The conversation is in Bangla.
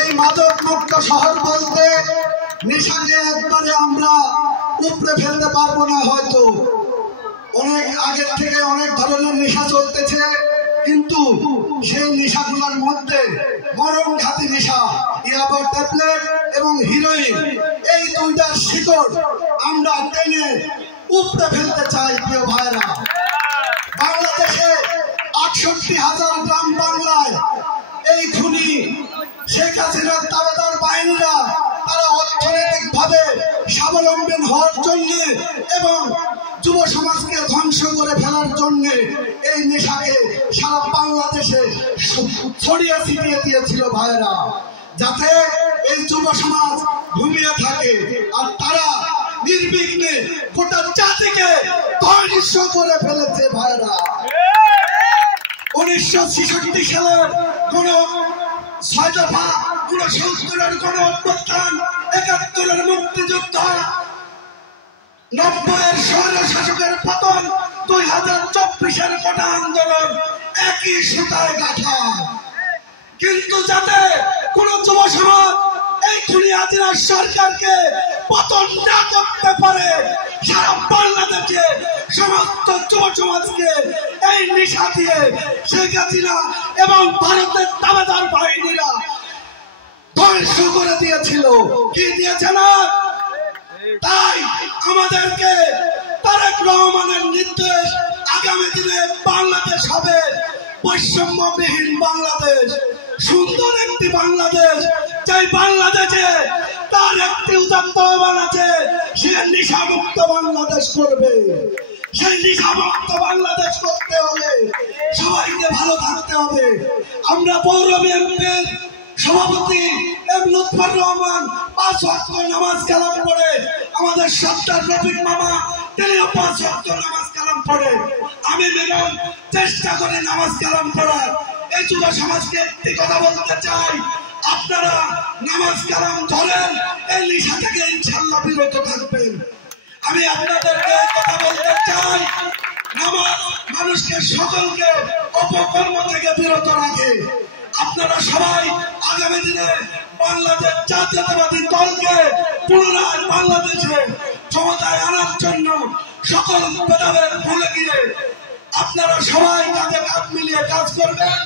এই মাদক মুক্ত শহর বলতে নেশাকে একবারে আমরা উপড়ে ফেলতে পারবো না। হয়তো অনেক আগের থেকে অনেক ধরনের নেশা চলতেছে, কিন্তু সেই নেশাগুলোর মধ্যে মরণঘাতী নেশা ইয়াবা ট্যাবলেট এবং হিরোইন, এই দুইটার শিকড় আমরা টেনে উপড়ে ফেলতে চাই। প্রিয় ভাইরা, বাংলাদেশে ৬৮,০০০ গ্রাম বাংলায় এই খুনি শেখ হাসিনার দাবেদার বাহিনীরা তারা অর্থনৈতিক ভাবে স্বাবলম্বী হওয়ার জন্য এবং যুব সমাজকে ধ্বংস করে ফেলার জন্য এই নেশাকে সারা বাংলাদেশে ছড়িয়ে ছিটিয়ে দিয়েছিল ভাইরা, যাতে এই যুব সমাজ ঘুমিয়ে থাকে আর তারা নির্বিঘ্নে গোটা জাতিকে ধ্বংস করে ফেলেছে ভাইরা। ১৯৬৬ সালের কোন ৬ দফা, ৬৯-এর কোন অভ্যুত্থান, ৭১-এর মুক্তিযুদ্ধ, ৯০-এর স্বৈর শাসকের পতন, ২০২৪-এর কোটা আন্দোলন একই সুতায় গাঁথা। কিন্তু যাতে কোন যুব সমাজ এই খুনি হাসিনার সরকারকে পতন না করতে পারে, সারা বাংলাদেশে সমস্ত যুব সমাজকে এই নেশা দিয়ে শেখ হাসিনা এবং ভারতের দাবেদার বাহিনীরা ধ্বংস করে দিয়েছিল। কি দিয়েছে না? তাই আমাদেরকে তারেক রহমানের নির্দেশ, আগামী দিনে বাংলাদেশ হবে বৈষম্যবিহীন বাংলাদেশ, সুন্দর একটি বাংলাদেশ, যেই বাংলাদেশে তার একটি উদাত্ত আহ্বান আছে, সে নেশামুক্ত বাংলাদেশ করবে। সেই নেশামুক্ত বাংলাদেশ করতে হলে সবাইকে ভালো থাকতে হবে। আমরা পৌর বিএনপির সভাপতি এম লুৎফর রহমান ৫ ওয়াক্ত নামাজ কালাম পড়ে, আমাদের সত্তার রফিক মামা তিনিও ৫ ওয়াক্ত নামাজ কালাম পড়ে, আমি মেনন চেষ্টা করে নামাজ কালাম পড়ার। এই যুব সমাজকে একটি কথা বলতে চাই, আপনারা নামাজ কালাম ধরেন, এই নেশা থেকে ইনশাআল্লাহ বিরত থাকবেন। আমি আপনাদেরকে কথা বলতে চাই, নামাজ মানুষকে সকলকে অপকর্ম থেকে বিরত রাখে। আপনারা সবাই আগামী দিনে বাংলাদেশ জাতীয়তাবাদী দলকে পুনরায় বাংলাদেশে ক্ষমতায় আনার জন্য সকল ভেদাভেদ ভুলে গিয়ে আপনারা সবাই কাঁধে কাঁধ মিলিয়ে কাজ করবেন।